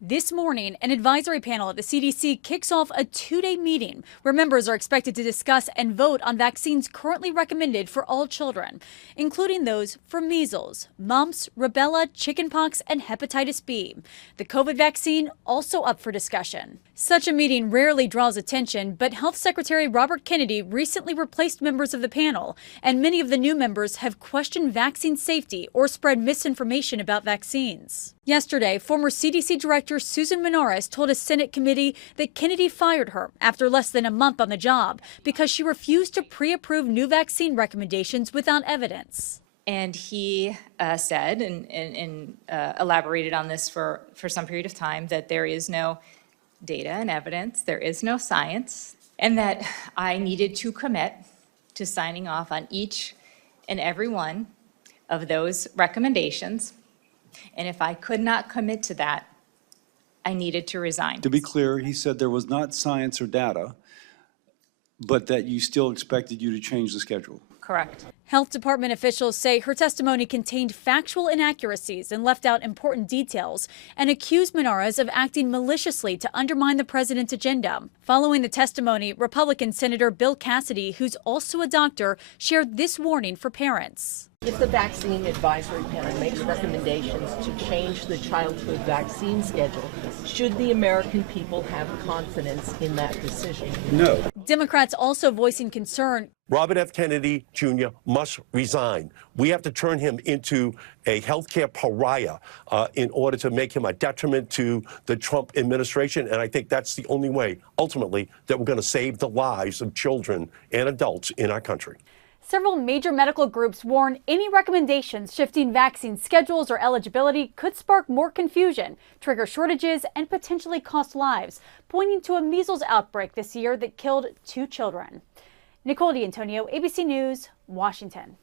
This morning, an advisory panel at the CDC kicks off a two-day meeting where members are expected to discuss and vote on vaccines currently recommended for all children, including those for measles, mumps, rubella, chickenpox, and hepatitis B. The COVID vaccine also up for discussion. Such a meeting rarely draws attention, but Health Secretary Robert Kennedy recently replaced members of the panel, and many of the new members have questioned vaccine safety or spread misinformation about vaccines. Yesterday, former CDC Director Susan Menares told a Senate committee that Kennedy fired her after less than a month on the job because she refused to pre-approve new vaccine recommendations without evidence. And he said and elaborated on this for some period of time that there is no data and evidence, there is no science, and that I needed to commit to signing off on each and every one of those recommendations. And if I could not commit to that, I needed to resign. To be clear, he said there was not science or data, but that you still expected you to change the schedule. Correct. Health Department officials say her testimony contained factual inaccuracies and left out important details, and accused Menares of acting maliciously to undermine the president's agenda. Following the testimony, Republican Senator Bill Cassidy, who's also a doctor, shared this warning for parents. If the vaccine advisory panel makes recommendations to change the childhood vaccine schedule, should the American people have confidence in that decision? No. Democrats also voicing concern. Robert F. Kennedy Jr. must resign. We have to turn him into a healthcare pariah in order to make him a detriment to the Trump administration. And I think that's the only way, ultimately, that we're going to save the lives of children and adults in our country. Several major medical groups warn any recommendations shifting vaccine schedules or eligibility could spark more confusion, trigger shortages, and potentially cost lives, pointing to a measles outbreak this year that killed 2 children. Nicole D'Antonio, ABC News, Washington.